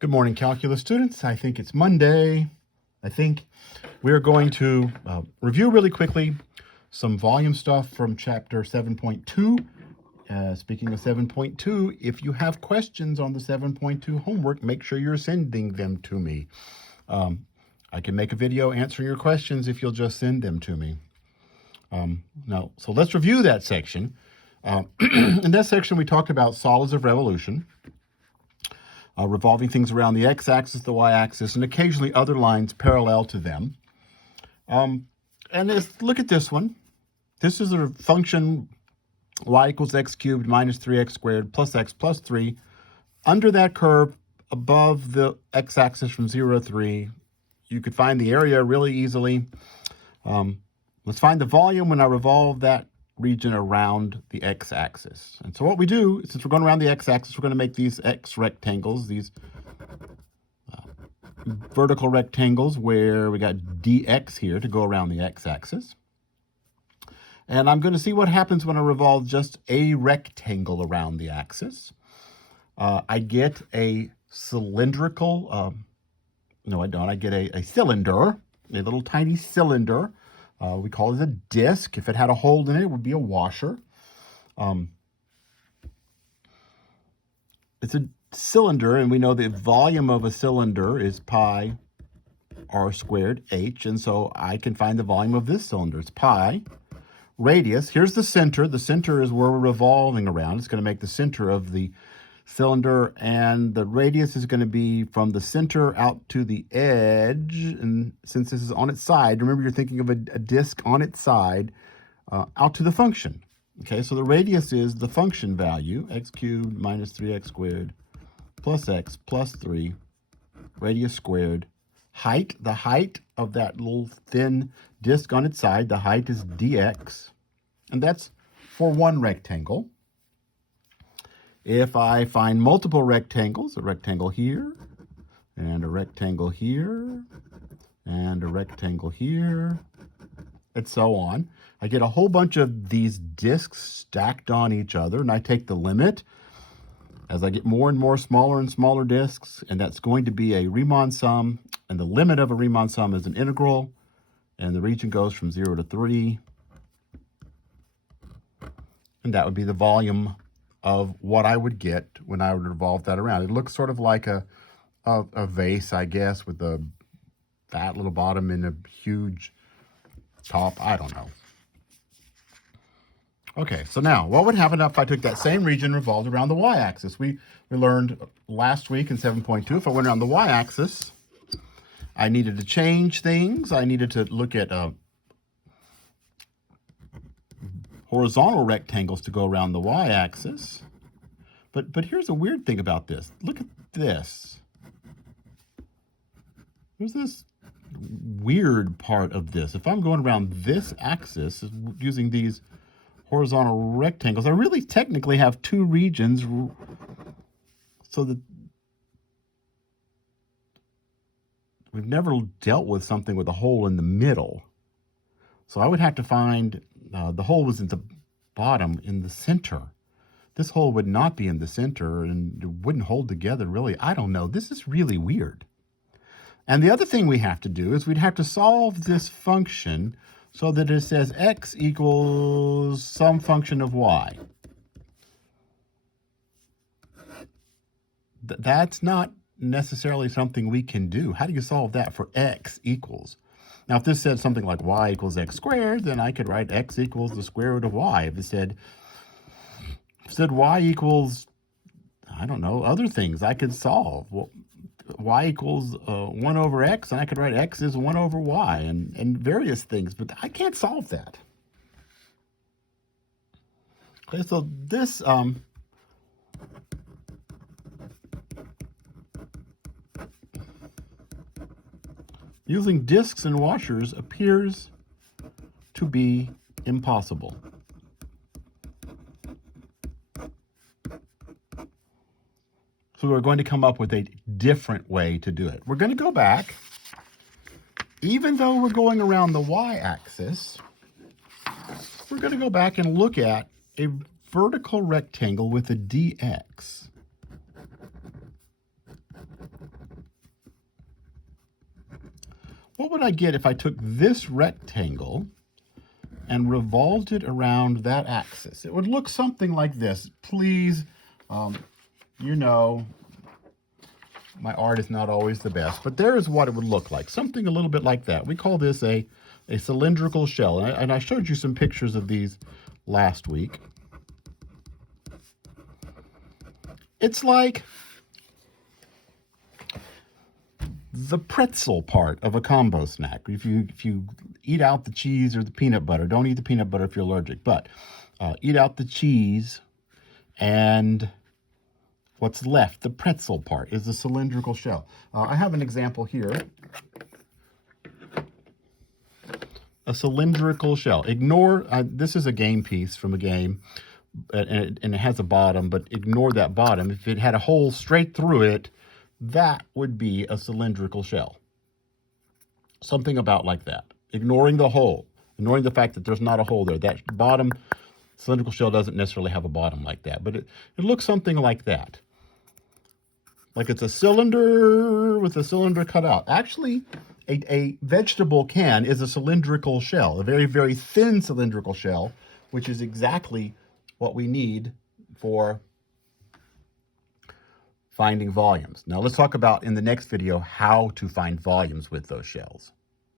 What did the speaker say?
Good morning, calculus students. I think it's Monday. We're going to review really quickly some volume stuff from chapter 7.2. Speaking of 7.2, if you have questions on the 7.2 homework, make sure you're sending them to me. I can make a video answering your questions if you'll just send them to me. So let's review that section. In that section, we talked about solids of revolution. Revolving things around the x-axis, the y-axis, and occasionally other lines parallel to them. And look at this one. This is a function y equals x cubed minus 3x squared plus x plus 3. Under that curve, above the x-axis from 0 to 3, you could find the area really easily. Let's find the volume when I revolve that region around the x-axis. And so what we do, since we're going around the x-axis, we're going to make these x rectangles, these vertical rectangles where we got dx here to go around the x-axis. And I'm going to see what happens when I revolve just a rectangle around the axis. I get a cylindrical, no I don't, I get a cylinder, a little tiny cylinder. We call it a disc. If it had a hole in it, it would be a washer. It's a cylinder, and we know the volume of a cylinder is pi r squared h, and so I can find the volume of this cylinder. It's pi. Radius, here's the center. The center is where we're revolving around. It's going to make the center of the cylinder, and the radius is going to be from the center out to the edge. And since this is on its side, remember you're thinking of a disc on its side, out to the function. Okay, so the radius is the function value, x cubed minus 3x squared plus x plus 3, radius squared. Height, the height of that little thin disc on its side, the height is dx, and that's for one rectangle. If I find multiple rectangles, a rectangle here, and a rectangle here, and a rectangle here, and so on, I get a whole bunch of these discs stacked on each other, and I take the limit as I get more and more smaller and smaller discs, and that's going to be a Riemann sum, and the limit of a Riemann sum is an integral, and the region goes from 0 to 3, and that would be the volume of what I would get when I would revolve that around. It looks sort of like a vase, I guess, with a fat little bottom and a huge top. I don't know. Okay, so now, what would happen if I took that same region revolved around the y-axis? We learned last week in 7.2, if I went around the y-axis, I needed to change things. I needed to look at horizontal rectangles to go around the y-axis. But here's a weird thing about this. Look at this. There's this weird part of this. If I'm going around this axis using these horizontal rectangles, I really technically have two regions, so that we've never dealt with something with a hole in the middle. So I would have to find, the hole was in the bottom, in the center. This hole would not be in the center, and it wouldn't hold together, really. I don't know. This is really weird. And the other thing we have to do is we'd have to solve this function so that it says x equals some function of y. That's not necessarily something we can do. How do you solve that for x equals? Now, if this said something like y equals x squared, then I could write x equals the square root of y. If it said y equals, I don't know, other things I could solve. Well, y equals 1 over x, and I could write x is 1 over y, and various things, but I can't solve that. Okay, so this using discs and washers appears to be impossible. So we're going to come up with a different way to do it. We're going to go back. Even though we're going around the y-axis, we're going to go back and look at a vertical rectangle with a dx. What would I get if I took this rectangle and revolved it around that axis? It would look something like this. Please, you know, my art is not always the best, but there is what it would look like. Something a little bit like that. We call this a cylindrical shell. And I showed you some pictures of these last week. It's like the pretzel part of a combo snack. If you eat out the cheese or the peanut butter, don't eat the peanut butter if you're allergic, but eat out the cheese, and what's left, the pretzel part, is the cylindrical shell. I have an example here. A cylindrical shell. Ignore, this is a game piece from a game, and it has a bottom, but ignore that bottom. If it had a hole straight through it, that would be a cylindrical shell. Something about like that. Ignoring the hole, ignoring the fact that there's not a hole there. That bottom cylindrical shell doesn't necessarily have a bottom like that, but it looks something like that. Like it's a cylinder with a cylinder cut out. Actually, a vegetable can is a cylindrical shell, a very, very thin cylindrical shell, which is exactly what we need for finding volumes. Now let's talk about in the next video how to find volumes with those shells.